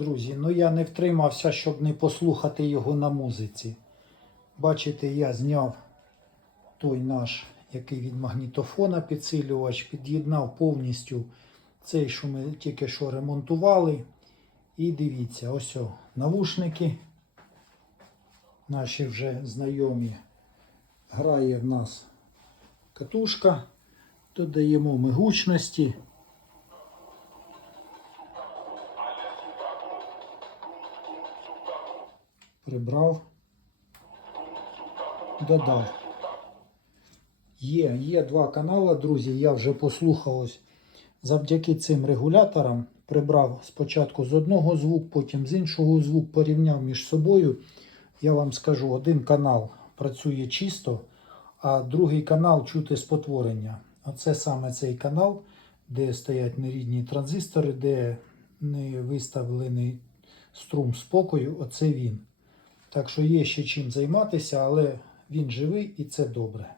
друзі, ну я не втримався, щоб не послухати його на музиці. Бачите, я зняв той наш, який від магнітофона підсилювач, під'єднав повністю цей, що ми тільки що ремонтували. І дивіться, ось о, навушники. Наші вже знайомі. Грає в нас катушка. Додаємо ми гучності. Прибрав. Додав. Є, є два канали, друзі. Я вже послухав ось завдяки цим регуляторам. Прибрав спочатку з одного звук, потім з іншого звук, порівняв між собою. Я вам скажу, один канал працює чисто, а другий канал чути спотворення. Оце саме цей канал, де стоять нерідні транзистори, де не виставлений струм спокою. Оце він. Так що є ще чим займатися, але він живий і це добре.